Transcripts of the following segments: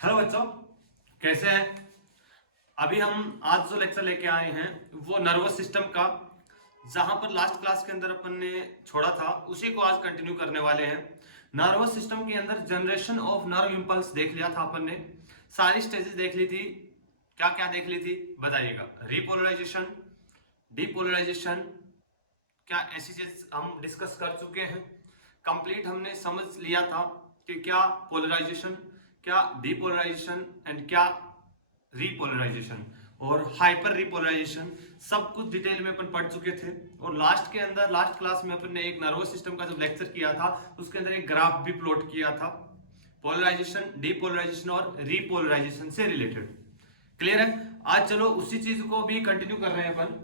Hello बच्चों, कैसे हैं। अभी हम आज जो लेक्चर लेके आए हैं वो नर्वस सिस्टम का, जहां पर लास्ट क्लास के अंदर अपन ने छोड़ा था उसी को आज कंटिन्यू करने वाले हैं। नर्वस सिस्टम के अंदर जनरेशन ऑफ नर्व इंपल्स देख लिया था अपन ने, सारी स्टेजेस देख ली थी। क्या क्या देख ली थी बताइएगा। रिपोलराइजेशन, डीपोलराइजेशन, क्या ऐसी चीज हम डिस्कस कर चुके हैं। कंप्लीट हमने समझ लिया था कि क्या पोलराइजेशन, क्या डीपोलराइजेशन एंड क्या रीपोलराइजेशन और हाइपर रिपोलराइजेशन, सब कुछ डिटेल में अपन पढ़ चुके थे। और लास्ट के अंदर लास्ट क्लास में अपन ने एक नर्वस सिस्टम का जब लेक्चर किया था उसके अंदर एक ग्राफ भी प्लॉट किया था पोलराइजेशन, डीपोलराइजेशन और रीपोलराइजेशन से रिलेटेड। क्लियर है। आज चलो उसी चीज को भी कंटिन्यू कर रहे हैं अपन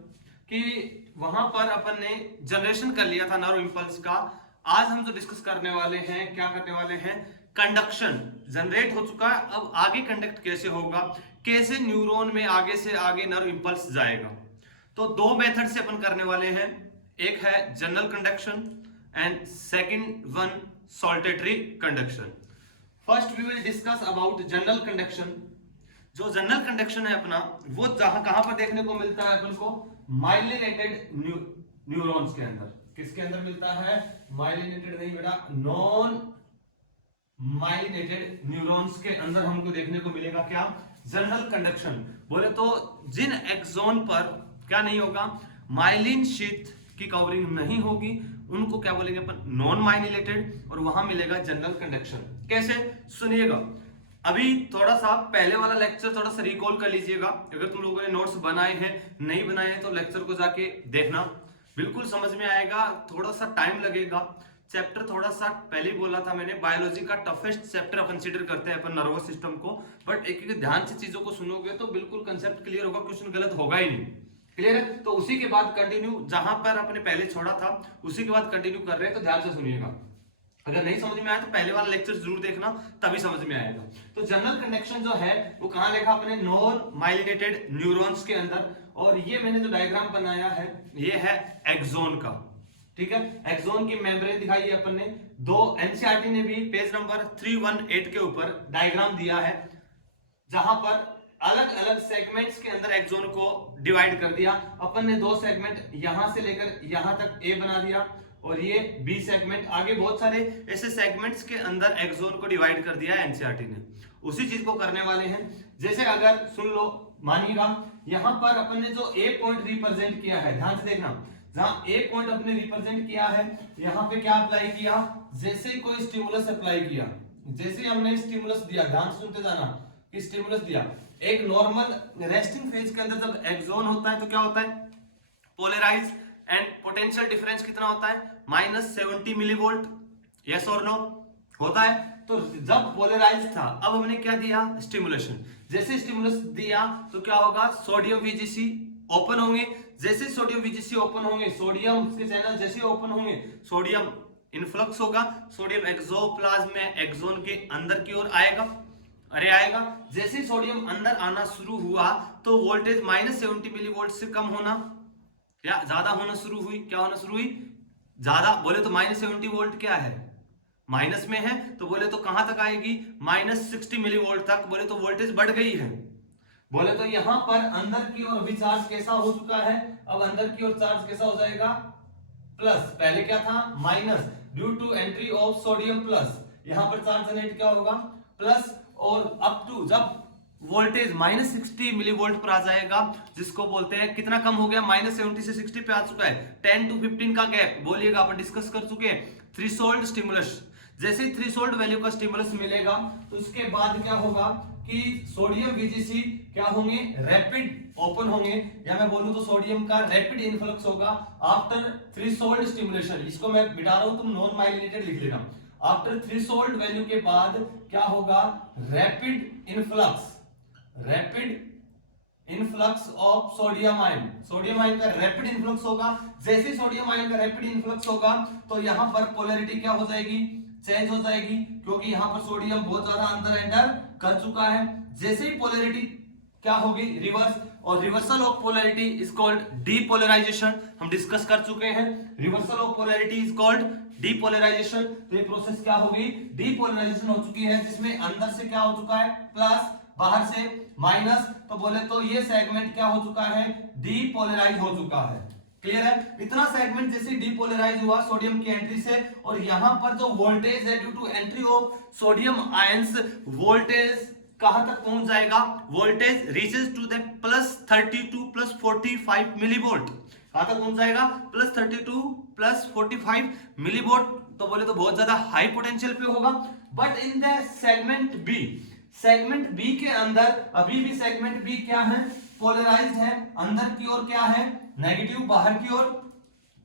कि वहां पर अपन ने जनरेशन कर लिया था नर्व इंपल्स का। आज हम जो डिस्कस करने वाले हैं, क्या करने वाले हैं, कंडक्शन जनरेट हो चुका है, अब आगे कंडक्ट कैसे होगा, कैसे न्यूरॉन में आगे से आगे नर्व इंपल्स जाएगा। तो दो मेथड से अपन करने वाले हैं, एक है general conduction and second one saltatory conduction. First we will discuss about general conduction. जो जनरल कंडक्शन है अपना, वो जहां कहां पर देखने को मिलता है अपन को, माइलिनेटेड न्यूरॉन्स के अंदर। किसके अंदर मिलता है? माइलिनेटेड नहीं बेटा, नॉन माइलिनेटेड न्यूरॉन्स के अंदर हमको देखने को मिलेगा क्या? General conduction. बोले तो जिन एक्सोन पर क्या नहीं होगा, माइलिन शीथ की कवरिंग नहीं होगी, उनको क्या बोलेंगे अपन? Non myelinated. और वहां मिलेगा जनरल कंडक्शन। कैसे? सुनिएगा। अभी थोड़ा सा पहले वाला लेक्चर थोड़ा सा रिकॉल कर लीजिएगा। अगर तुम लोगों ने नोट्स बनाए हैं, नहीं बनाए हैं, तो लेक्चर को जाके देखना, बिल्कुल समझ में आएगा। थोड़ा सा टाइम लगेगा। चैप्टर थोड़ा सा पहले ही बोला था मैंने, बायोलॉजी का टफेस्ट चैप्टर कंसीडर करते हैं अपन नर्वस सिस्टम को। बट एक एक ध्यान से चीजों को सुनोगे तो बिल्कुल कंसेप्ट क्लियर होगा, क्वेश्चन गलत होगा ही नहीं। क्लियर है। तो उसी के बाद कंटिन्यू, जहां पर अपने पहले छोड़ा था उसी के बाद कंटिन्यू कर रहे हैं, तो ध्यान से सुनिएगा। अगर नहीं समझ में आया तो पहले वाला लेक्चर जरूर देखना, तभी समझ में आएगा। तो जनरल कंडक्शन जो है वो कहां लिखा अपने? नॉन माइलिनेटेड न्यूरॉन्स के अंदर। और ये मैंने जो डायग्राम बनाया है ये है एक्सोन का। ठीक है, एक्सोन की मेम्ब्रेन दिखाई है अपन ने। दो एनसीईआरटी ने भी पेज नंबर 318 के ऊपर डायग्राम दिया है, जहां पर अलग अलग सेगमेंट्स के अंदर एक्सोन को डिवाइड कर दिया। अपन ने दो सेगमेंट यहां से लेकर यहां तक ए बना दिया और ये बी सेगमेंट, आगे बहुत सारे ऐसे सेगमेंट्स के अंदर एक्सोन को डिवाइड कर दिया एनसीईआरटी ने। उसी चीज को करने वाले हैं। जैसे अगर सुन लो, मानिएगा यहां पर अपन ने जो ए पॉइंट रिप्रेजेंट किया है, ध्यान से देखना, जहां ए पॉइंट अपने रिप्रेजेंट किया है, यहां पे क्या अप्लाई किया? जैसे कोई स्टिमुलस अप्लाई किया, जैसे हमने स्टिमुलस दिया, ध्यान से सुनते जाना कि स्टिमुलस दिया। एक नॉर्मल रेस्टिंग फेज के अंदर जब एक्सोन होता है तो क्या होता है? पोलराइज एंड पोटेंशियल डिफरेंस कितना होता है? -70 मिलीवोल्ट। यस और नो? होता है। तो जब पोलराइज था, अब हमने क्या दिया? स्टिमुलेशन। जैसे स्टिमुलस दिया तो क्या होगा? सोडियम वीजीसी ओपन होंगे। जैसे सोडियम वीजीसी ओपन होंगे, सोडियम के चैनल जैसे ओपन होंगे, सोडियम इनफ्लक्स होगा, सोडियम एक्सोप्लाज्म में एक्सोन के अंदर की ओर आएगा। अरे आएगा। जैसे सोडियम अंदर आना शुरू हुआ तो वोल्टेज -70 मिलीवोल्ट से कम होना या ज्यादा होना शुरू हुई। क्या होना शुरू हुई? ज्यादा। बोले तो -70 वोल्ट क्या है? माइनस में है, तो बोले तो कहां तक आएगी? -60 मिलीवोल्ट तक। बोले तो वोल्टेज बढ़ गई है। बोले तो यहां पर अंदर की ओर भी चार्ज कैसा हो चुका है? अब अंदर की ओर चार्ज कैसा हो जाएगा? प्लस। पहले क्या था? Minus, due to entry of sodium plus. यहां पर चार्ज जनरेट क्या होगा? प्लस। और अप टू जब वोल्टेज -60 मिलीवोल्ट पर आ जाएगा, जिसको बोलते हैं, कितना कम हो गया? -70 से 60 पे आ चुका है, 10 to 15 का गैप। बोलिएगा, अपन डिस्कस कर चुके हैं थ्रेशोल्ड स्टिमुलस। जैसे ही थ्रेशोल्ड वैल्यू का स्टिमुलस मिलेगा तो उसके बाद क्या होगा कि सोडियम वीजीसी क्या होंगे? रैपिड ओपन होंगे, या मैं बोलूं तो सोडियम का रैपिड इनफ्लक्स होगा आफ्टर थ्रेशोल्ड स्टिमुलेशन। इसको मैं बिठा रहा हूं, तुम नॉन माइलिनेटेड लिख लेना। आफ्टर थ्रेशोल्ड वैल्यू के बाद क्या होगा? Rapid influx, rapid influx of sodium ion. Sodium ion का रैपिड इनफ्लक्स होगा। जैसे सोडियम आयन का रैपिड इनफ्लक्स होगा तो यहां पर पोलैरिटी क्या हो जाएगी? चेंज हो जाएगी, क्योंकि यहां पर सोडियम बहुत ज्यादा अंदर एंटर कर चुका है। जैसे ही पोलैरिटी क्या होगी? रिवर्स। और reversal of polarity is called depolarization, हम डिस्कस कर चुके हैं। Reversal of polarity is called depolarization. तो ये प्रोसेस क्या होगी, डीपोलराइजेशन हो चुकी है, जिसमें अंदर से क्या हो चुका है प्लस, बाहर से माइनस। तो बोले तो ये सेगमेंट क्या हो चुका है, डीपोलराइज हो चुका है। क्लियर है, इतना सेगमेंट जैसे डीपोलराइज हुआ सोडियम की एंट्री से, और यहां पर जो वोल्टेज है due to entry of sodium ions, voltage कहां तक पहुंच जाएगा, voltage reaches to the +32 +45 millivolt. कहां तक पहुंच जाएगा, +32 +45 मिलीवोल्ट। तो बोले तो बहुत ज्यादा हाई पोटेंशियल पे होगा। But in the segment B, segment B के अंदर अभी भी सेगमेंट बी क्या है, पोलराइज्ड है। अंदर की ओर क्या है, नेगेटिव, बाहर की ओर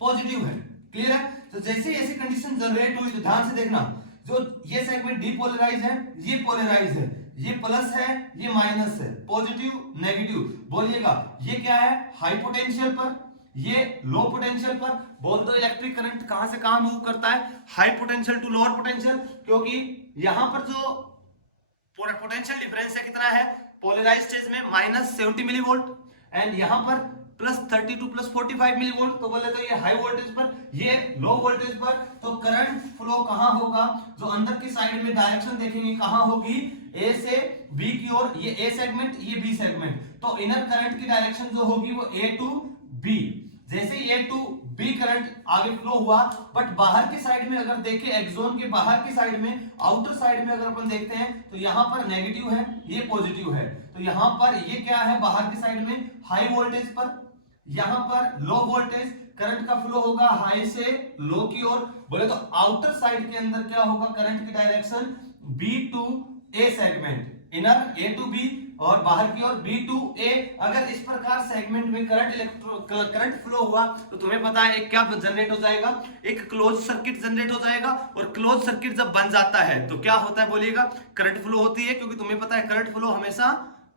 पॉजिटिव है। क्लियर है, तो जैसे ऐसी कंडीशन जनरेट हुई तो ध्यान से देखना, जो ये सेगमेंट डीपोलराइज है, ये पोलराइज है, ये प्लस है, ये माइनस है, पॉजिटिव नेगेटिव। बोलिएगा ये क्या है, हाई पोटेंशियल पर, ये लो पोटेंशियल पर। बोल दो इलेक्ट्रिक करंट कहां से कहां मूव करता है, high potential to lower potential, क्योंकि यहां पर जो पोटेंशियल डिफरेंस है कितना है, पोलराइज्ड स्टेज में -70 मिलीवोल्ट, एंड यहां पर +32 +45 मिलीवोल्ट। तो बोले तो ये हाई वोल्टेज पर, ये लो वोल्टेज पर। तो करंट फ्लो कहां होगा, जो अंदर की साइड में डायरेक्शन देखेंगे कहां होगी, ए से बी की ओर। ये ए सेगमेंट, ये बी सेगमेंट, तो इनर करंट की डायरेक्शन जो होगी वो ए टू बी। जैसे ए टू बी करंट आगे फ्लो हुआ, बट बाहर की साइड में अगर देखें, एक्सोन के बाहर की साइड में, आउटर साइड में अगर अपन देखते हैं तो यहां पर नेगेटिव है, ये पॉजिटिव है। तो यहां पर ये क्या है, बाहर की साइड में हाई वोल्टेज पर, यहां पर लो वोल्टेज, करंट का फ्लो होगा हाई से लो की ओर। बोले तो आउटर साइड के अंदर क्या होगा, करंट की direction B to A segment, inner A to B, और बाहर की ओर बी टू ए। अगर इस प्रकार सेगमेंट में करंट फ्लो हुआ तो तुम्हें पता है एक क्या जनरेट हो जाएगा, एक क्लोज सर्किट जनरेट हो जाएगा। और क्लोज सर्किट जब बन जाता है तो क्या होता है, बोलिएगा करंट फ्लो होती है, क्योंकि तुम्हें पता है करंट फ्लो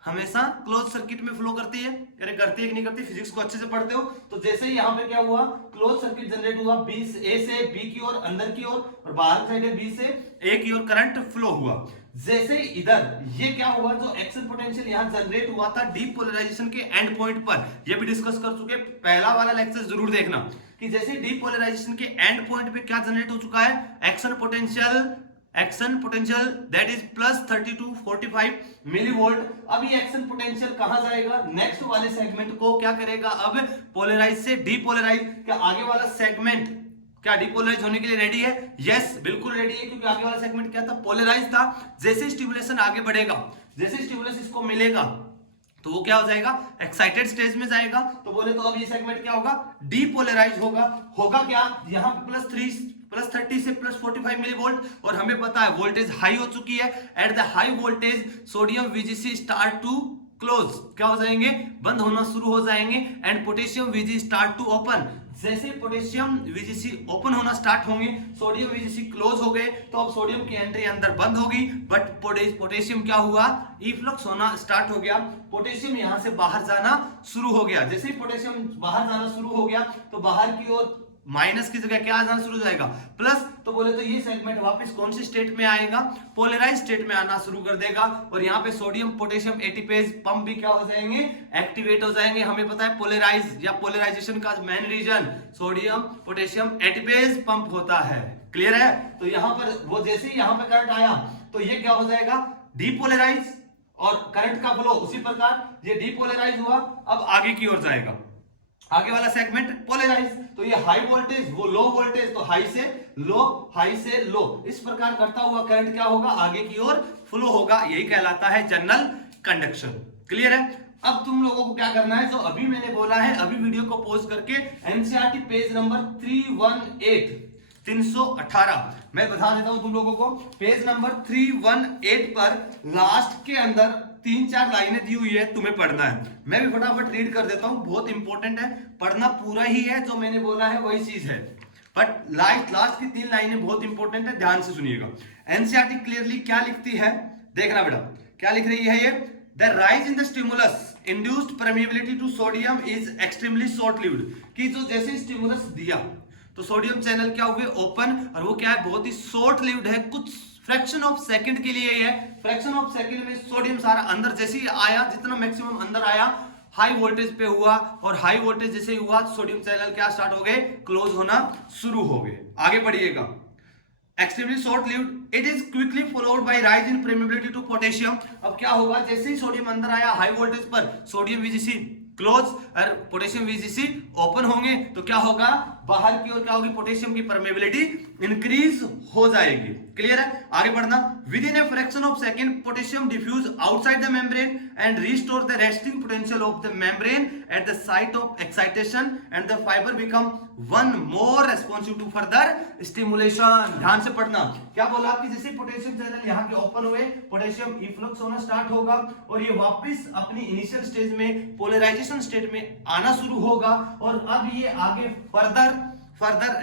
हमेशा क्लोज सर्किट में फ्लो करती है। अरे करती है कि नहीं करती, फिजिक्स को अच्छे से पढ़ते हो। तो जैसे ही यहाँ पे क्या हुआ, क्लोज सर्किट जनरेट हुआ, ए से बी की ओर, अंदर की ओर, और बाहर साइड है बी से ए की ओर करंट फ्लो हुआ। जैसे इधर ये क्या हुआ, जो एक्शन पोटेंशियल यहाँ जनरेट हुआ था डीपोलराइजेशन के एंड पॉइंट पर, ये भी डिस्कस कर चुके, पहला वाला लेक्चर जरूर देखना, कि जैसे डीपोलराइजेशन के एंड पॉइंट पे क्या जनरेट हो चुका है, action potential that is +32 45 millivolt. अब ये एक्शन पोटेंशियल कहां जाएगा, नेक्स्ट वाले सेगमेंट को क्या करेगा, अब पोलराइज से डीपोलराइज। क्या आगे वाला सेगमेंट क्या डिपोलराइज होने के लिए रेडी है, यस बिल्कुल रेडी है, क्योंकि आगे वाला सेगमेंट क्या था, पोलराइज था। जैसे स्टिमुलेशन आगे बढ़ेगा, जैसे स्टिमुलस इसको मिलेगा तो वो क्या हो जाएगा, एक्साइटेड स्टेज में जाएगा। तो बोले तो अब ये सेगमेंट क्या होगा, डीपोलराइज होगा क्या, यहाँ +30 से +45 मिलीवोल्ट, और हमें पता है वोल्टेज हाई हो चुकी है। At the high voltage sodium VGC start to close, क्या हो जाएंगे, बंद होना शुरू हो जाएंगे, and potassium VG start to open. जैसे पोटेशियम VGC ओपन होना स्टार्ट होंगे, सोडियम VGC क्लोज हो गए, तो अब सोडियम की एंट्री अंदर बंद होगी। बट पोटेशियम क्या हुआ, इफ्लक्स होना स्टार्ट हो गया, पोटेशियम यहां से बाहर जाना शुरू हो गया। जैसे ही पोटेशियम बाहर जाना शुरू हो गया तो बाहर की ओर माइनस की जगह क्या आना शुरू हो जाएगा, प्लस। तो बोले तो ये सेगमेंट वापस कौन सी स्टेट में आएगा, पोलराइज स्टेट में आना शुरू कर देगा। और यहाँ पे सोडियम पोटेशियम एटीपेज पंप भी क्या हो जाएंगे, एक्टिवेट हो जाएंगे। हमें पता है पोलराइज या पोलराइजेशन का main reason sodium potassium ATPase pump होता है। क्लियर है, तो यहाँ पर वो जैसे ही यहाँ पे करंट आया तो ये क्या हो जाएगा, डीपोलराइज, और करंट का फ्लो उसी प्रकार ये डीपोलराइज हुआ, अब आगे की ओर जाएगा, आगे वाला सेगमेंट पोलराइज। तो ये हाई वोल्टेज, वो लो वोल्टेज, तो हाई से लो, इस प्रकार करता हुआ करंट क्या होगा, आगे की ओर फ्लो होगा। यही कहलाता है जनरल कंडक्शन। क्लियर है, अब तुम लोगों को क्या करना है, जो अभी मैंने बोला है, अभी वीडियो को पॉज करके एनसीईआरटी पेज नंबर 318 मैं बता देता हूं तुम लोगों को। पेज नंबर 318 पर लास्ट के अंदर 3-4 लाइनें दी हुई है, तुम्हें पढ़ना है। मैं भी फटाफट रीड कर देता हूं, बहुत इंपॉर्टेंट है, पढ़ना पूरा ही है, जो मैंने बोला है वही चीज है, बट लास्ट की 3 लाइनें बहुत इंपॉर्टेंट है, ध्यान से सुनिएगा। एनसीईआरटी क्लियरली क्या लिखती है, देखना बेटा क्या लिख रही है ये, the rise in the stimulus induced permeability to sodium is extremely short lived. कि जो जैसे स्टिमुलस दिया तो सोडियम चैनल क्या हुए, ओपन, और वो क्या है, बहुत ही शॉर्ट लिव्ड है, कुछ फ्रैक्शन ऑफ सेकंड के लिए है। फ्रैक्शन ऑफ सेकंड में सोडियम सारा अंदर जैसे ही आया, जितना मैक्सिमम अंदर आया, हाई वोल्टेज पे हुआ और हाई वोल्टेज जैसे हुआ सोडियम चैनल क्या स्टार्ट हो गए, क्लोज होना शुरू हो गए। आगे बढ़िएगा। Extremely short lived, it is quickly followed by rise in permeability to potassium. अब क्या होगा, जैसे ही सोडियम अंदर आया हाई वोल्टेज पर, सोडियम वीजीसी क्लोज और पोटेशियम वीजीसी ओपन होंगे, तो क्या होगा, बाहर की ओर क्या होगी, पोटेशियम की परमेबिलिटी इंक्रीज हो जाएगी। क्लियर है, आगे बढ़ना। Within a fraction of second potassium diffuse outside the membrane and restore the resting potential of the membrane at the site of excitation and the fibre become one more responsive to further stimulation. ध्यान से पढ़ना, क्या बोला कि जैसे potassium channel यहाँ के open हुए, पोटेशियम इफ्लक्स होना स्टार्ट होगा और ये वापस अपनी इनिशियल स्टेज में पोलराइजेशन स्टेट में आना शुरू होगा और अब ये आगे फर्दर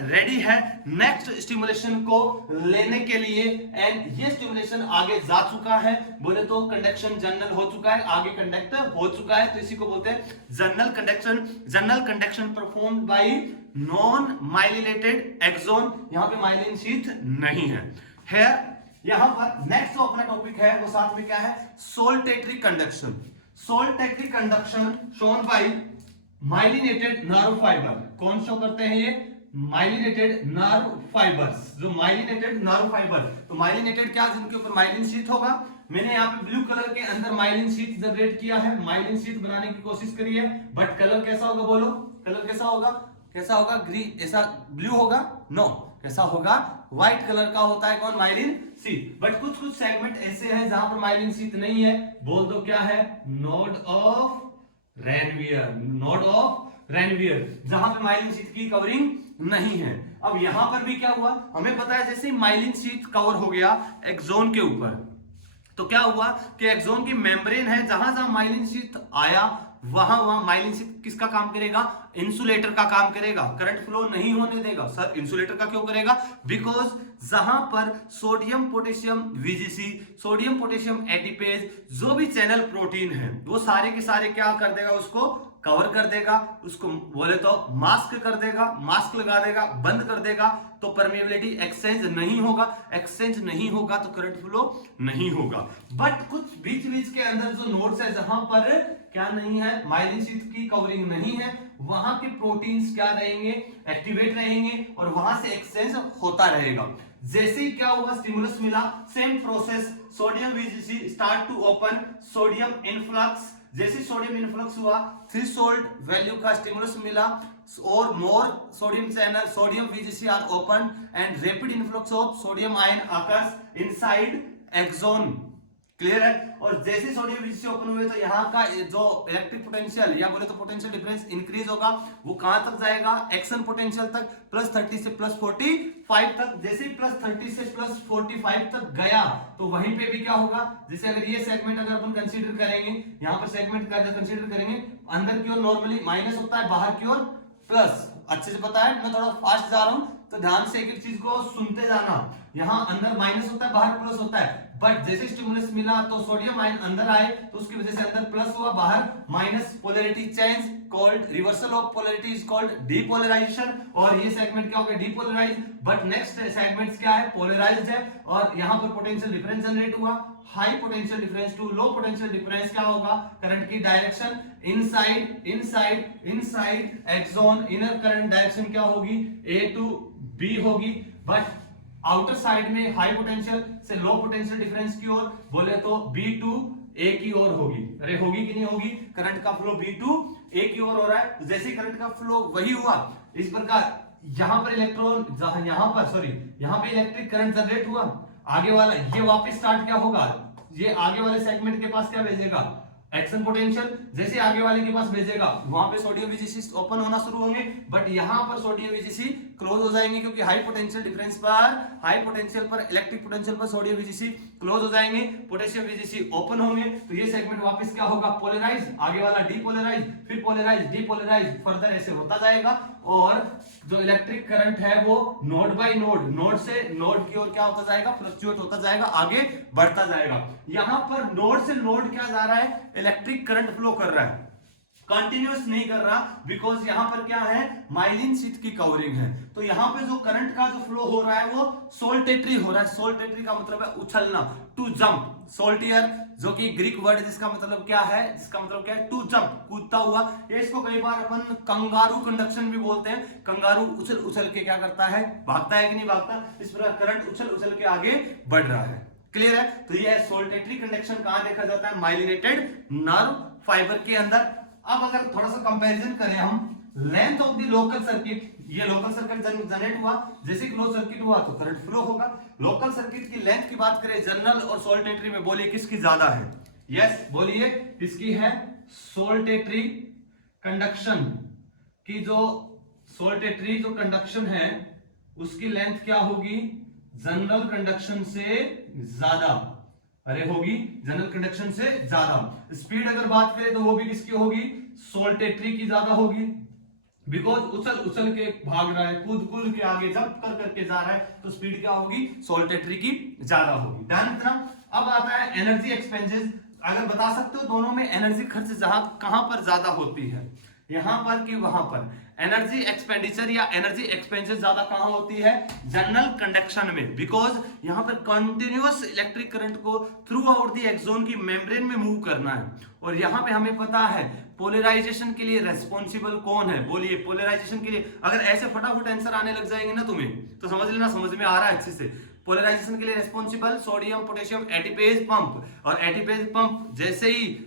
रेडी है नेक्स्ट स्टिमुलेशन को लेने के लिए। एंड ये स्टिमुलेशन आगे जा चुका है, बोले तो कंडक्शन जनरल हो चुका है, आगे कंडक्ट हो चुका है, तो इसी को बोलते हैं general conduction. General conduction performed by non myelinated axon. यहाँ पे माइलिन शीथ नहीं है। यहाँ पर नेक्स्ट जो अपना टॉपिक है वो साथ में क्या है, saltatory conduction. Saltatory conduction shown by myelinated nerve fibre. कौन शो करते हैं ये, माइलिनेटेड नर्व फाइबर्स। जो माइलिनेटेड नर्व फाइबर, तो माइलिनेटेड क्या, जिनके ऊपर माइलिन शीथ होगा। मैंने यहाँ पे ब्लू कलर के अंदर माइलिन शीथ जनरेट किया है, माइलिन शीथ बनाने की कोशिश करी है, बट कलर कैसा होगा, बोलो कलर कैसा होगा, कैसा होगा, ग्रीन, ऐसा ब्लू होगा, नो, कैसा होगा, व्हाइट कलर का होता है कौन, माइलिन शीथ। बट कुछ सेगमेंट ऐसे हैं जहां पर माइलिन शीथ नहीं है, बोल दो क्या है, node of Ranvier. Node of Ranvier, जहां पे माइलिन शीथ की कवरिंग नहीं है। अब यहां पर भी क्या हुआ, हमें पता है जैसे माइलिन शीथ कवर हो गया एक्सोन के ऊपर, तो क्या हुआ कि एक्सोन की मेम्ब्रेन है, जहां जहां माइलिन शीथ आया वहां माइलिन शीथ किसका काम करेगा, इंसुलेटर का काम करेगा, करंट फ्लो नहीं होने देगा। सर इंसुलेटर का क्यों करेगा, बिकॉज जहां पर sodium potassium VGC, sodium potassium ATPase, जो भी चैनल प्रोटीन है वो सारे के सारे क्या कर देगा, उसको कवर कर देगा, उसको बोले तो मास्क कर देगा, मास्क लगा देगा, बंद कर देगा, तो परमेबिलिटी एक्सचेंज नहीं होगा, एक्सचेंज नहीं होगा तो करंट फ्लो नहीं होगा। बट कुछ बीच के अंदर जो नोड्स है जहां पर क्या नहीं है, माइलिन शीथ की कवरिंग नहीं है, वहां के प्रोटीन्स क्या रहेंगे, एक्टिवेट रहेंगे और वहां से एक्सचेंज होता रहेगा। जैसे ही क्या हुआ, स्टिमुलस मिला, same process, sodium VGC start to open, sodium influx, जैसे सोडियम इनफ्लक्स हुआ, थ्रेशोल्ड वैल्यू का स्टिमुलस मिला और more sodium channel, sodium VGC are open and rapid influx of sodium ion occurs inside axon. Clear है, और जैसे sodium वीजीसी open हुए तो यहाँ का जो इलेक्ट्रिक पोटेंशियल या बोले तो पोटेंशियल डिफरेंस इंक्रीज होगा, वो कहां तक जाएगा, एक्शन पोटेंशियल तक, +30 से +45 तक। जैसे +30 से +45 तक गया तो वहीं पे भी क्या होगा, जैसे अगर ये सेगमेंट अगर अपन कंसीडर करेंगे, यहाँ पर सेगमेंट का कंसीडर करेंगे, अंदर की ओर नॉर्मली माइनस होता है, बाहर की ओर प्लस। अच्छे से पता है, मैं थोड़ा फास्ट जा रहा हूं तो ध्यान से एक चीज को सुनते जाना। यहाँ अंदर माइनस होता है, बाहर प्लस होता है, बट जैसे स्टिमुलस मिला तो सोडियम आयन अंदर आए तो उसकी वजह से अंदर प्लस हुआ, बाहर minus, polarity change called reversal of polarity is called depolarization, और ये सेगमेंट क्या हो गया, डीपोलराइज। बट नेक्स्ट सेगमेंट्स क्या है, पोलराइज्ड है, और यहाँ पर पोटेंशियल डिफरेंस जनरेट हुआ, high potential difference to low potential difference, क्या होगा, करंट की direction inside inside inside axon, inner current direction क्या होगी, A टू B होगी। बट आउटर साइड में हाई पोटेंशियल से लो पोटेंशियल डिफरेंस की ओर, बोले तो B टू A की ओर होगी। अरे होगी कि नहीं होगी, करंट का फ्लो B टू A की ओर हो रहा है, तो जैसे करंट का फ्लो वही हुआ, इस प्रकार यहां पर इलेक्ट्रॉन, यहां पे इलेक्ट्रिक करंट जनरेट हुआ, आगे वाला ये वापस स्टार्ट क्या होगा, ये आगे वाले सेगमेंट के पास क्या भेजेगा, एक्शन पोटेंशियल, जैसे आगे वाले के पास भेजेगा वहां पे सोडियम वीजीसी ओपन होना शुरू होंगे, बट यहां पर सोडियम वीजीसी क्लोज हो जाएंगे, क्योंकि हाई पोटेंशियल डिफरेंस पर, हाई पोटेंशियल पर, इलेक्ट्रिक पोटेंशियल पर सोडियम वीजीसी क्लोज हो जाएंगे, पोटेशियम वीजीसी ओपन होंगे, तो ये सेगमेंट वापस क्या होगा, पोलराइज, आगे वाला डीपोलराइज, फिर पोलराइज, डीपोलराइज, फर्दर ऐसे होता जाएगा, और जो इलेक्ट्रिक करंट है वो नोड बाय नोड, नोड से नोड की ओर क्या होता जाएगा, फ्लक्चुएट होता जाएगा, आगे बढ़ता जाएगा। यहां पर नोड से नोड क्या जा रहा है, इलेक्ट्रिक करंट फ्लो कर रहा है, कंटिन्यूअस नहीं कर रहा, बिकॉज यहां पर क्या है, माइलिन शीथ की कवरिंग है। तो यहां पे जो करंट का जो फ्लो हो रहा है वो सोल्टेटरी हो रहा है। सोल्टेटरी का मतलब है उछलना, टू जंप। सोल्टियर जो कि ग्रीक वर्ड है जिसका मतलब क्या है, जिसका मतलब क्या है, टू जंप, कूदता हुआ। ये इसको कई बार अपन कंगारू कंडक्शन भी बोलते हैं। कंगारू उछल उछल के क्या करता है, भागता है कि नहीं भागता, इस प्रकार करंट उछल उछल के आगे बढ़ रहा है। क्लियर है? तो ये सोल्टेटरी कंडक्शन कहां देखा जाता है, माइलिनेटेड नर्व फाइबर के अंदर। अब अगर थोड़ा सा कंपैरिजन करें हम, length of the local circuit, ये लोकल सर्किट जनरेट हुआ, जैसे क्लोज सर्किट हुआ तो करंट फ्लो होगा। लोकल सर्किट की लेंथ की बात करें जनरल और सोल्टेटरी में, बोलिए किसकी ज्यादा है? यस बोलिए किसकी है? सोल्टेटरी कंडक्शन की जो सोल्टेटरी जो कंडक्शन है उसकी लेंथ क्या होगी, जनरल कंडक्शन से ज्यादा। अरे होगी जनरल कंडक्शन से ज्यादा। स्पीड अगर बात करें तो वो भी किसकी होगी, सोल्टेटरी की ज्यादा होगी, बिकॉज उछल उछल के भाग रहा है, कूद कूद के आगे जंप कर करके जा रहा है, तो स्पीड क्या होगी, सोल्टेटरी की ज्यादा होगी। ध्यान रखना। अब आता है एनर्जी एक्सपेंसेस। अगर बता सकते हो दोनों में एनर्जी खर्च जहां कहां पर ज्यादा होती है, यहां पर कि वहां पर? एनर्जी एक्सपेंडिचर या एनर्जी एक्सपेंसेस ज्यादा कहां होती है, जनरल कंडक्शन में, बिकॉज यहां पर कंटिन्यूअस इलेक्ट्रिक करंट को थ्रू आउट द एक्सोन की मेम्ब्रेन में मूव करना है। और यहां पे हमें पता है पोलराइजेशन के लिए रेस्पॉन्सिबल कौन है, बोलिए पोलराइजेशन के लिए। अगर ऐसे फटाफट आंसर आने लग जाएंगे ना तुम्हें तो समझ लेना समझ में आ रहा है अच्छे से। पोलराइजेशन के लिए responsible sodium potassium ATPase pump, और एटीपेज पंप जैसे ही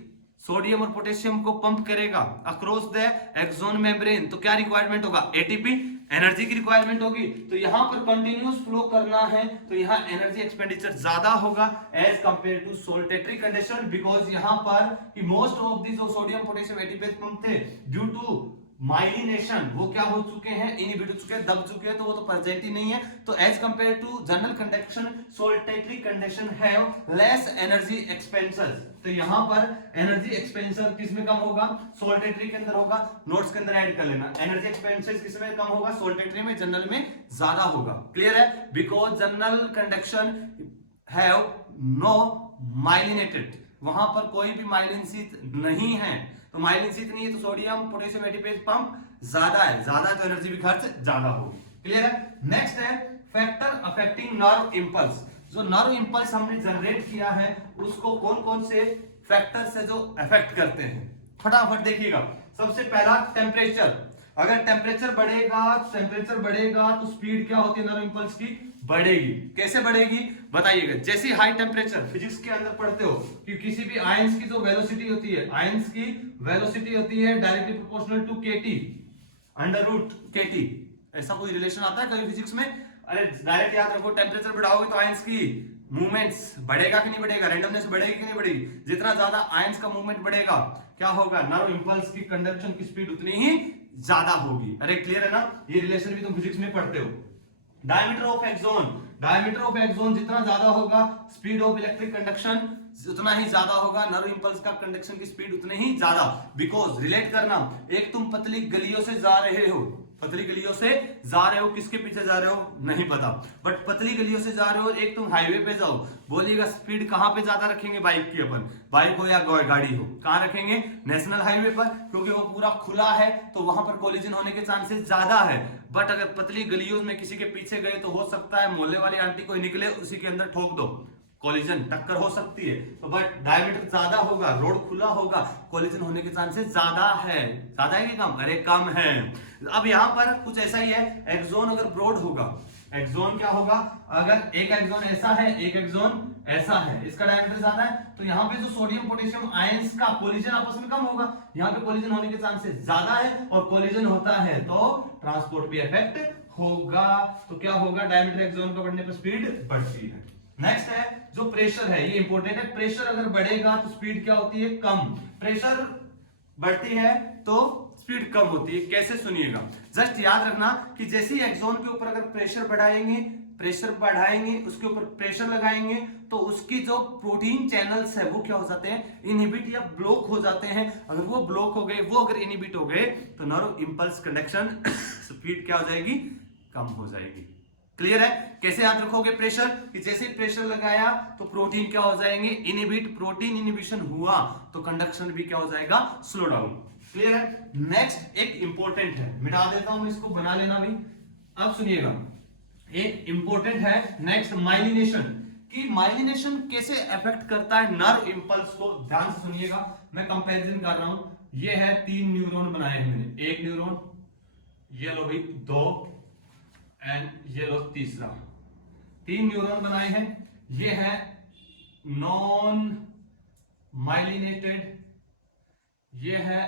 सोडियम और पोटेशियम को पंप करेगा अक्रॉस द एक्सोन मेम्ब्रेन तो क्या रिक्वायरमेंट होगा, एटीपी, एनर्जी की रिक्वायरमेंट होगी। तो यहां पर कंटिन्यूअस फ्लो करना है तो यहां एनर्जी एक्सपेंडिचर ज्यादा होगा as compare to saltatory condition, because यहां पर मोस्ट ऑफ दी जो सोडियम पोटेशियम एटीपेज पंप थे ड्यू टू माइलिनेशन वो क्या हो चुके हैं, इनहिबिट हो चुके हैं, दब चुके हैं, तो वो तो प्रेजेंट ही नहीं है। तो as compare to general conduction saltatory conduction have less energy expenses. तो यहां पर एनर्जी एक्सपेंसर किस में कम होगा, सोल्टेटरी के अंदर होगा। नोट्स के अंदर ऐड कर लेना, एनर्जी एक्सपेंसेस किस में कम होगा, सोल्टेटरी में, जनरल में ज्यादा होगा। क्लियर है? Because general conduction have no myelinated, वहां पर कोई भी माइलिन शीथ नहीं है। तो माइलिन शीथ नहीं है तो सोडियम पोटेशियम एटीपेज पंप ज्यादा है, ज्यादा है तो एनर्जी भी खर्च ज्यादा होगी। क्लियर है? नेक्स्ट है फैक्टर अफेक्टिंग नर्व इंपल्स। जो नर्व इंपल्स हमने जनरेट किया है उसको कौन कौन से फैक्टर से जो अफेक्ट करते हैं, फटाफट देखिएगा। सबसे पहला टेम्परेचर। अगर टेम्परेचर बढ़ेगा तो स्पीड क्या होती है नर्व इंपल्स की, बढ़ेगी। कैसे बढ़ेगी बताइएगा। जैसे हाई टेम्परेचर, फिजिक्स के अंदर पढ़ते हो कि किसी भी आयंस की जो वेलोसिटी होती है, आयंस की वेलोसिटी होती है directly proportional to KT under root KT. ऐसा कोई रिलेशन आता है कभी फिजिक्स में? अरे डायरेक्ट याद रखो, टेम्परेचर बढ़ाओगे तो आयंस की मूवमेंट्स बढ़ेगा कि नहीं बढ़ेगा, रैंडमनेस बढ़ेगी कि नहीं बढ़ेगी। जितना ज्यादा आयंस का मूवमेंट बढ़ेगा क्या होगा, नर्व इंपल्स की कंडक्शन की स्पीड उतनी ही ज्यादा होगी। अरे क्लियर है ना? ये रिलेशन भी तुम फिजिक्स में पढ़ते हो। Diameter of axon, diameter of axon जितना ज्यादा होगा स्पीड ऑफ इलेक्ट्रिक कंडक्शन उतना ही ज्यादा होगा, नर्व इंपल्स का कंडक्शन की स्पीड उतनी ही ज्यादा। बिकॉज रिलेट करना, एक तुम पतली गलियों से जा रहे हो, पतली गलियों से जा रहे हो, किसके पीछे जा रहे हो नहीं पता, बट पतली गलियों से जा रहे हो, एक तुम हाईवे पे जाओ, बोलिएगा स्पीड कहां पे ज्यादा रखेंगे बाइक की, अपन बाइक हो या गाड़ी हो, कहां रखेंगे, नेशनल हाईवे पर, क्योंकि वो पूरा खुला है तो वहां पर कोलिजन होने के चांसेस ज्यादा है। बट अगर पतली गलियों में किसी के पीछे गए तो हो सकता है मोहल्ले वाली आंटी कोई निकले उसी के अंदर ठोक दो, कोलिजन टक्कर हो सकती है। तो बट डायमीटर ज्यादा होगा, रोड खुला होगा, कोलिजन होने के चांसेस ज्यादा है। ज्यादा है कि कम? अरे कम है। अब यहाँ पर कुछ ऐसा ही है, एक्सोन अगर ब्रॉड होगा, एक्सोन क्या होगा, अगर एक एक्सोन ऐसा है एक एक्सोन ऐसा है, इसका डायमीटर ज्यादा है तो यहाँ पे जो सोडियम पोटेशियम आयंस का कोलिजन आपस में कम होगा, यहाँ पे कोलिजन होने के चांसेस ज्यादा है, और कोलिजन होता है तो ट्रांसपोर्ट भी इफेक्ट होगा। तो क्या होगा, डायमीटर एक्सोन का बढ़ने पर स्पीड बढ़ती है। नेक्स्ट है जो प्रेशर है, ये इंपॉर्टेंट है। प्रेशर अगर बढ़ेगा तो स्पीड क्या होती है, कम। प्रेशर बढ़ती है तो स्पीड कम होती है। कैसे, सुनिएगा, जस्ट याद रखना कि जैसे ही एक्सोन के ऊपर अगर प्रेशर बढ़ाएंगे उसके ऊपर प्रेशर लगाएंगे तो उसकी जो प्रोटीन चैनल्स है वो क्या हो जाते हैं, इनहिबिट या ब्लॉक हो जाते हैं। अगर वो ब्लॉक हो गए, वो अगर इनहिबिट हो गए तो नर्व इंपल्स कंडक्शन स्पीड क्या हो जाएगी, कम हो जाएगी। क्लियर है? कैसे याद रखोगे प्रेशर, कि जैसे प्रेशर लगाया तो प्रोटीन क्या हो जाएंगे, इनहिबिट, प्रोटीन इनहिबिशन हुआ तो कंडक्शन भी क्या हो जाएगा, स्लो डाउन। क्लियर है। नेक्स्ट एक इंपॉर्टेंट है, मिटा देता हूं इसको, बना लेना भी। अब सुनिएगा, एक इंपॉर्टेंट है नेक्स्ट माइलिनेशन, कि माइलिनेशन कैसे अफेक्ट करता है नर्व इंपल्स को। ध्यान से सुनिएगा, मैं कंपैरिजन कर रहा हूं। ये है 3 न्यूरॉन बनाए हैं मैंने, एक न्यूरॉन, ये लो भाई 2, एंड ये लो तीसरा। 3 न्यूरॉन बनाए हैं। ये है नॉन माइलिनेटेड, ये है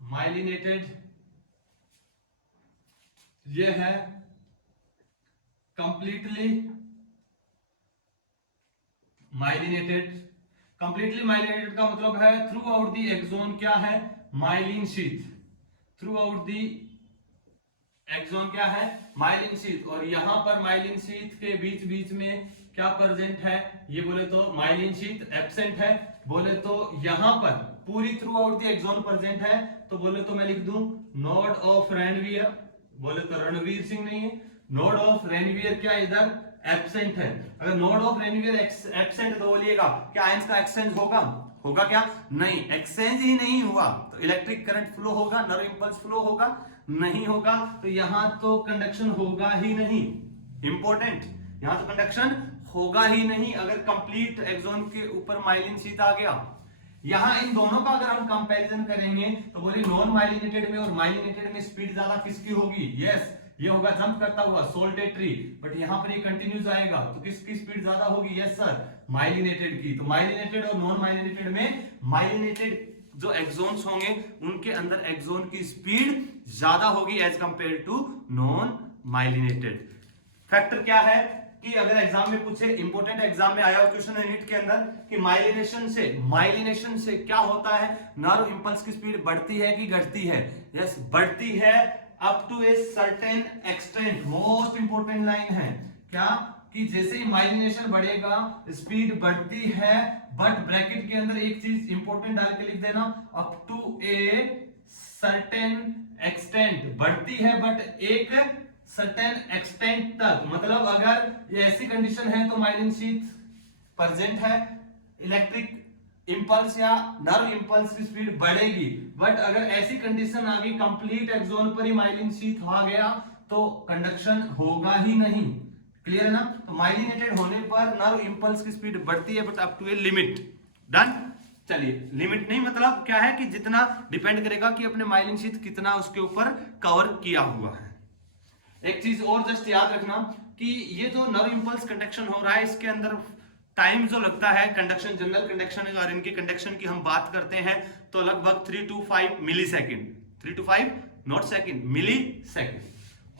माइलिनेटेड, ये है कंप्लीटली माइलिनेटेड। कंप्लीटली माइलिनेटेड का मतलब है थ्रू आउट दी एक्सोन क्या है, myelin sheath. Throughout the axon क्या है, माइलिन शीथ। और यहां पर माइलिन शीथ के बीच बीच में क्या प्रेजेंट है, ये बोले तो माइलिन शीथ एब्सेंट है, बोले तो यहां पर पूरी throughout the axon present है, तो बोले तो मैं लिख दूं नोड ऑफ रणवीर, बोले तो रणवीर सिंह नहीं है, नोड ऑफ रणवीर क्या इधर एब्सेंट है। अगर नोड ऑफ रणवीर एब्सेंट तो बोलिएगा क्या आयंस का एक्सचेंज होगा, होगा क्या, नहीं, एक्सचेंज ही नहीं हुआ तो इलेक्ट्रिक करंट फ्लो होगा, नर्व इंपल्स फ्लो होगा, नहीं होगा, तो यहां तो कंडक्शन होगा ही नहीं। इंपॉर्टेंट, यहां तो कंडक्शन होगा ही नहीं अगर कंप्लीट एक्सोन के ऊपर माइलिन शीथ आ गया। यहां इन दोनों का अगर हम कंपैरिजन करेंगे तो बोलिए नॉन माइलिनेटेड में और माइलिनेटेड में स्पीड ज्यादा किसकी होगी, यस ये होगा जंप करता हुआ सोल्टेटरी, बट यहां पर ये कंटिन्यूस आएगा तो किसकी स्पीड ज्यादा होगी, यस सर माइलिनेटेड की। तो माइलिनेटेड और नॉन माइलिनेटेड में माइलिनेटेड जो एक्सोन्स होंगे उनके अंदर एक्सोन की स्पीड ज्यादा होगी as compare to non myelinated. Factor क्या है कि अगर एग्जाम में पूछे, इंपॉर्टेंट एग्जाम में आया क्वेश्चन है नीट के अंदर कि माइलिनेशन से क्या होता है, नर्व इंपल्स की स्पीड बढ़ती है कि घटती है, यस बढ़ती है up to a certain extent. Most important line है क्या, कि जैसे ही माइलिनेशन बढ़ेगा स्पीड बढ़ती है, बट ब्रैकेट के अंदर एक चीज इंपॉर्टेंट डाल के लिख देना, up to a certain extent बढ़ती है बट एक सर्टेन एक्सटेंट तक। मतलब अगर ये ऐसी कंडीशन है तो माइलिन शीथ प्रेजेंट है, इलेक्ट्रिक इंपल्स या नर्व इंपल्स की स्पीड बढ़ेगी, बट अगर ऐसी कंडीशन आ गई कंप्लीट एक्सोन पर ही माइलिन शीथ आ गया तो कंडक्शन होगा ही नहीं। क्लियर है ना। तो माइलिनेटेड होने पर नर्व इंपल्स की स्पीड बढ़ती है but up to a limit. Done. चलिए, लिमिट नहीं मतलब क्या है कि जितना डिपेंड करेगा कि अपने माइलिन शीथ कितना उसके ऊपर कवर किया हुआ है। एक चीज और जस्ट याद रखना कि ये जो नर्व इंपल्स कंडक्शन हो रहा है इसके अंदर टाइम जो लगता है कंडक्शन, जनरल कंडक्शन और इनकी कंडक्शन की हम बात करते हैं तो लगभग 3 to 5 millisecond, 3 to 5 not second, millisecond.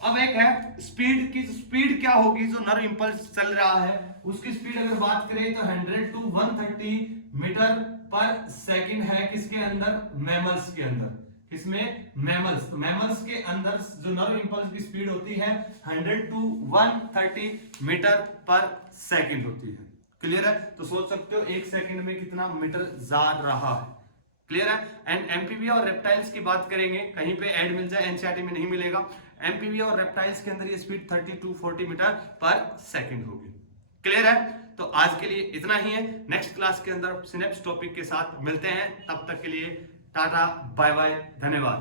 अब एक है स्पीड की, स्पीड क्या होगी जो नर्व इंपल्स चल रहा है उसकी स्पीड अगर बात करें तो 100 to 130 मीटर पर सेकेंड है किसके अंदर, मैमल्स के अंदर। किसमें, मैमल्स। तो मैमल्स के अंदर जो नर्व इंपल्स की स्पीड होती है 100 to 130 मीटर पर सेकेंड होती है। क्लियर है। तो सोच सकते हो एक सेकंड में कितना मीटर जा रहा है। क्लियर है। एंड एमपीवी और रेप्टाइल्स की बात करेंगे, कहीं पे ऐड मिल जाए एनसीईआरटी में नहीं मिलेगा। एमपीवी और रेप्टाइल्स के अंदर ये स्पीड 30 to 40 मीटर पर सेकंड होगी। क्लियर है। तो आज के लिए इतना ही है, नेक्स्ट क्लास के अंदर सिनेप्स टॉपिक के साथ मिलते हैं, तब तक के लिए टाटा बाय बाय, धन्यवाद।